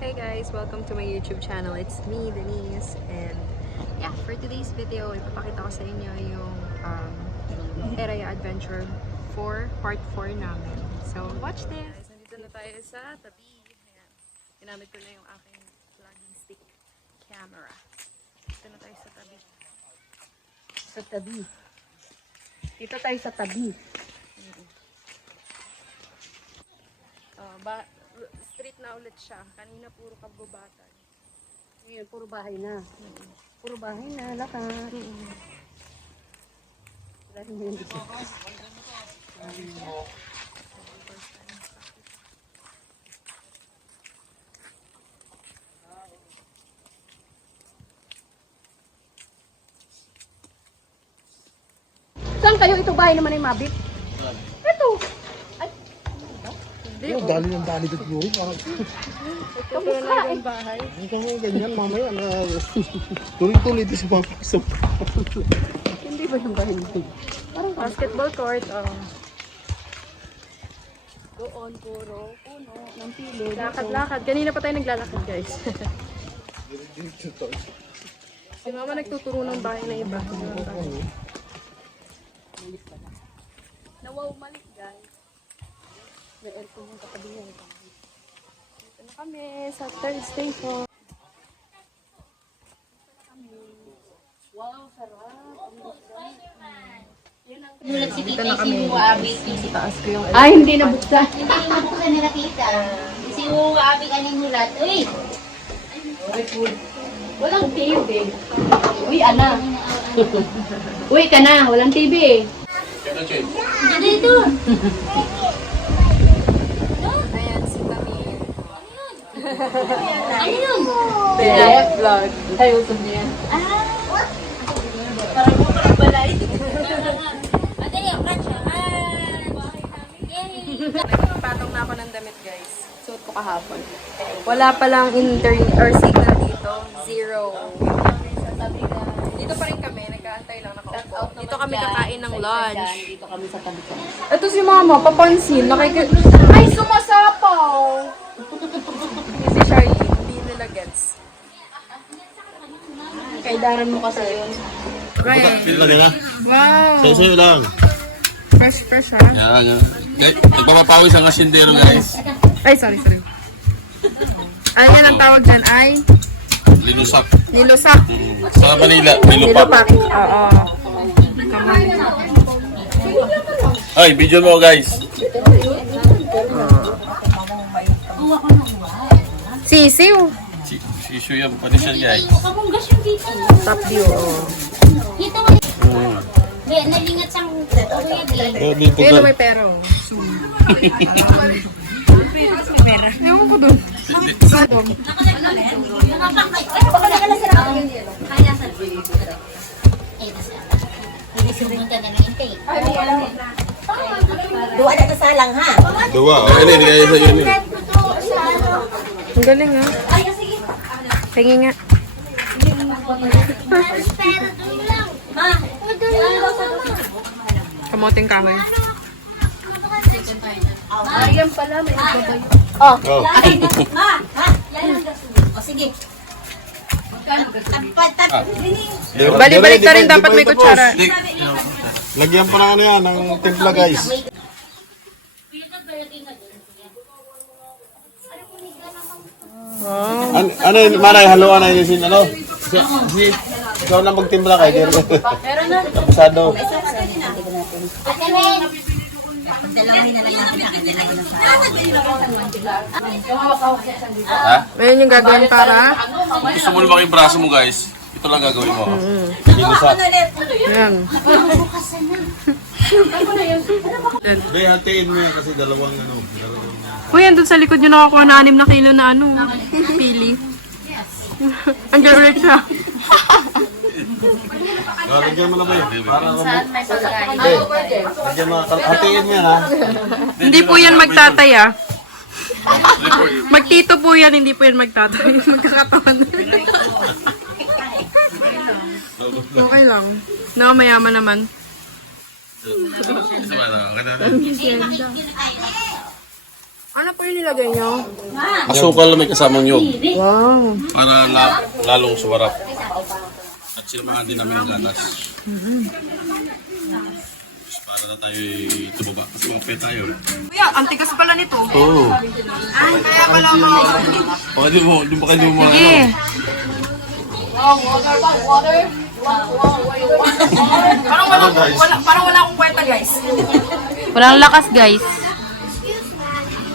Hey guys, welcome to my YouTube channel. It's me, Denise, and yeah, for today's video, ipapakita ko sa inyo yung Eraya Adventure 4, part 4 namin. So, watch this! Nandito na tayo sa tabi. Ayan. Ginamit ko na yung aking vlogging stick camera. Dito na tayo sa tabi. Sa tabi. Dito tayo sa tabi. Street na ulit siya. Kanina puro kabubatan. Ngayon, puro bahay na. Puro bahay na, lakas. Wala rin yun dito. Saan kayo? Ito bahay naman ay mabit? Ito. Yung dali ng dali dito yun. Kamusta yung bahay? Hanggang ganyan mamaya na tuloy-tuloy dito sa mga pasok. Hindi ba yung bahay nito? Parang Basketball court. doon, puro, puno, ng pilo. Lakad-lakad. Kanina pa tayo naglalakad, guys. Si mama nagtuturo ng bahay na iba. Nawaw malik, guys. May aircon yung katabi niya. Dito na kami sa third station. Wow, sarap. Nulat si Tita, si Uwaabit, yung si Taas ko yung... Ay, hindi nabuksan. Hindi yung nabuksan nila Tita. Si Uwaabit anong nulat. Uy! Walang TV. Uy, ana. Uy, ka na. Walang TV. Dito! Ayan, si Tami. Ano yun? Vlog. Ay, usap niya. Parang balay. Madali ang pransya. Yay! Patong na ako ng damit, guys. Suot ko kahapon. Wala palang internet or signal dito. Zero. Dito pa rin kami. Nag-aantay lang. Nakaupo. Dito kami kakain ng lunch. Dito kami sa tabi ko. Ito si mama. Papansin. Ay, sumasapaw! Si Charlie. Hindi nila gets. Kaidaran mo kasi yun. Right. Feel lang na. Wow! Sa'yo lang. Fresh ha? Yan. Guys, nagpapapawis ang asindero guys. Ay, sorry. Ano yan ang tawag dyan? Ay, Linusak. nilusak. Sa Manila, nilupak. Nilupak. Oo. Ay, video mo guys. Sisiw. Issue yung panisyan guys. Kapunggas yung dito. Top view. Oh. Dito mo. May nalingat sang Oh, dito Ayun na ka. may pera. Oh. Ewan ko dun. Baka nagala sila. Kaya sa hindi sumunta na ng intay. Duwa na kasalang ha. Dua. Oh, ini kaya sa yun. Ang galing ha. Ay, sige. Hingi nga. Ma, Kamoting kahoy. Ayan pala, may babay. Oh. ma, ha? Yan ang gasto. O sige. Bali-balik na rin dapat may kutsara. Lagyan pa na ano yan, ng timpla guys. Ano yun, Manay, haluan na yun sin ano? Ikaw na magtimpla kayo. Tapasado. Dalawin na lang natin sa dalawin na Ha? Ayun yung gagawin para. Gusto mo lumaki yung braso mo guys. Ito lang gagawin mo. Linusak. Ayan. Bay, hatiin mo yan kasi dalawang ano. Uy, andun sa likod nyo nakakuha na 6 na kilo na ano. Pili. Ang galing siya. Lagyan mo na ba yun? Para mo. Lagyan mo. Hatiin mo yan ha. Hindi po yan magtatay ah. Magtito po yan, hindi po yan magtatay. Magkakatawan. Okay lang. No, mayaman naman. Ano po yung nilagay nyo? Asukal na may kasamang nyog. Wow. Para lalong suwarap. At sinamahan din namin ang gatas. Para na tayo tumaba. Kasi makapit tayo. Kuya, ang tigas pala nito. Oo. Ay, kaya pala mga... Baka di mo Sige. Parang wala akong kwenta, guys. Walang lakas, guys.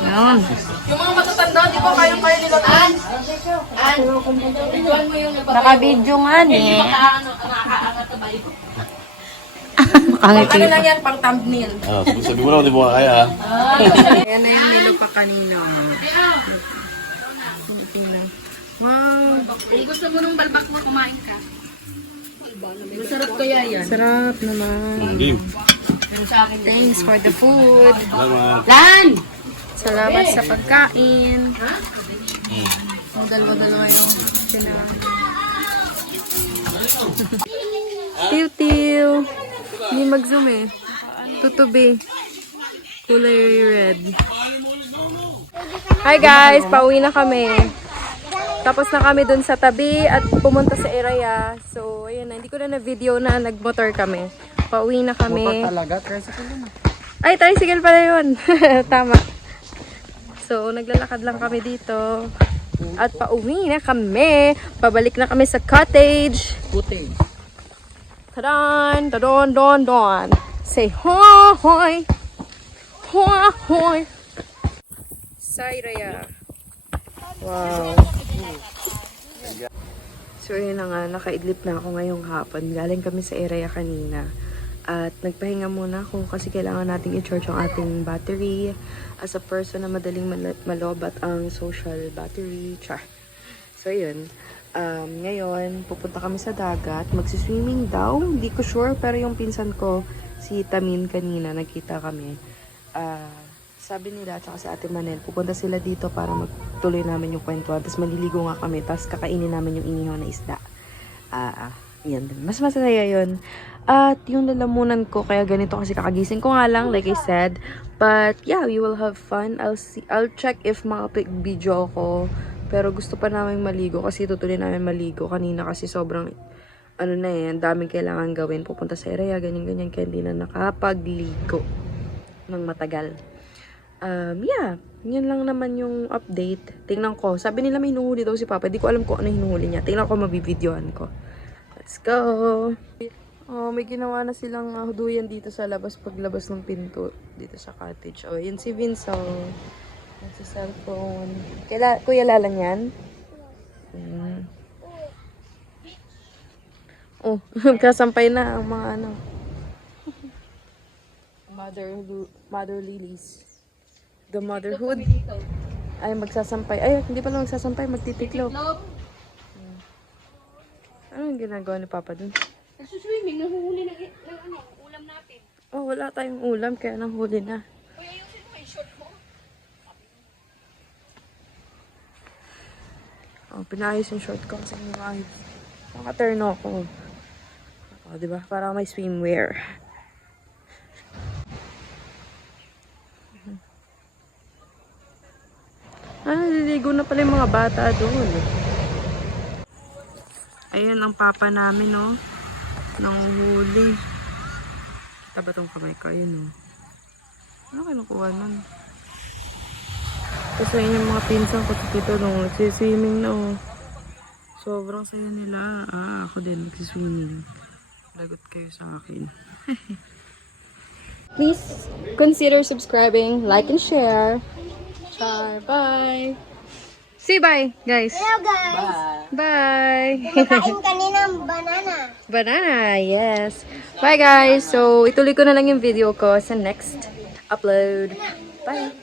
Yun. Yung mga matatanda, di ba kayang-kaya nila tayo? Naka-video nga eh. Ano lang yan, pang thumbnail. sabi mo lang, di mo kaya. Ayan na yung nilo pa kanina. Wow. Kung gusto mo nung balbak mo, kumain ka. Masarap kaya yan. Sarap naman. Hindi. Thanks for the food. Salamat. Lan! Salamat sa pagkain. Ang dalawa-dalawa yung sinabi. Tiw-tiw. Hindi mag-zoom eh. Tutubi. Kulay red. Hi guys! Pauwi na kami. Tapos na kami dun sa tabi at pumunta sa area. So, ayun na. Hindi ko na video na nagmotor kami. Pauwi na kami. Motor talaga? Tricycle na. Ay, tricycle pala yun. Tama. So, naglalakad lang kami dito. At pauwi na kami. Pabalik na kami sa cottage. Tadan! Tadon, don, don. Say hoy! Hoy! Hoy! Sairaya. Wow. So, yun na nga. Nakaidlip na ako ngayong hapon. Galing kami sa area kanina. At nagpahinga muna ako kasi kailangan nating i-charge ang ating battery. As a person na madaling malobat ang social battery. Char. So, yun. Ngayon, pupunta kami sa dagat. Magsiswimming daw. Hindi ko sure. Pero yung pinsan ko, si Tamin kanina, nakita kami. Sabi nila, tsaka si Ate Manel, pupunta sila dito para magtuloy namin yung kwentuhan. Tapos maliligo nga kami. Tapos kakainin namin yung inihaw na isda. Yan din. Mas masaya yun. At yung lalamunan ko, kaya ganito kasi kakagising ko nga lang, like I said. But yeah, we will have fun. I'll check if makapag-video ako. Pero gusto pa namin maligo kasi tutuloy namin maligo. Kanina kasi sobrang, ano na yan, daming kailangan gawin. Pupunta sa area, ganyan-ganyan. Kaya hindi na nakapagligo ng matagal. Yeah, yun lang naman yung update. Tingnan ko. Sabi nila may hinuhuli daw si Papa. Di ko alam kung ano hinuhuli niya. Tingnan ko, mabibidyohan ko. Let's go! Oh, may ginawa na silang huduyan dito sa labas paglabas ng pinto dito sa cottage. Oh, yun si Vince. Oh, sa cellphone. Kuya Lalan yan? Oh, kasampay na ang mga ano. Mother lilies. The motherhood. Ay, magsasampay. Ay, hindi pala magsasampay. Magtitiklop. Ano yung ginagawa ni Papa dun? Nagsuswimming, nahuhuli ng ulam natin. Oh, wala tayong ulam, kaya nahuli na. Kuya, ayusin mo yung short mo. Oh, pinayos yung short ko kasi ayos. Naka-turn ako. Oh, diba? Para may swimwear. Naliligo na pala yung mga bata doon. Ayan ang papa namin, no? Nanguhuli. Taba tong kamay ko. Ayun, no? Ano kinukuha nun? Kasi yung mga pinsan ko dito nung nagsiswimming na, oh. Sobrang saya nila. Ako din nagsiswimming. Lagot kayo sa akin. Please consider subscribing, like, and share. Bye! Say bye, guys. Hello guys! Bye! Kumakain kanina ng banana. Banana, yes. Bye, guys. So, ituloy ko na lang yung video ko sa next upload. Bye!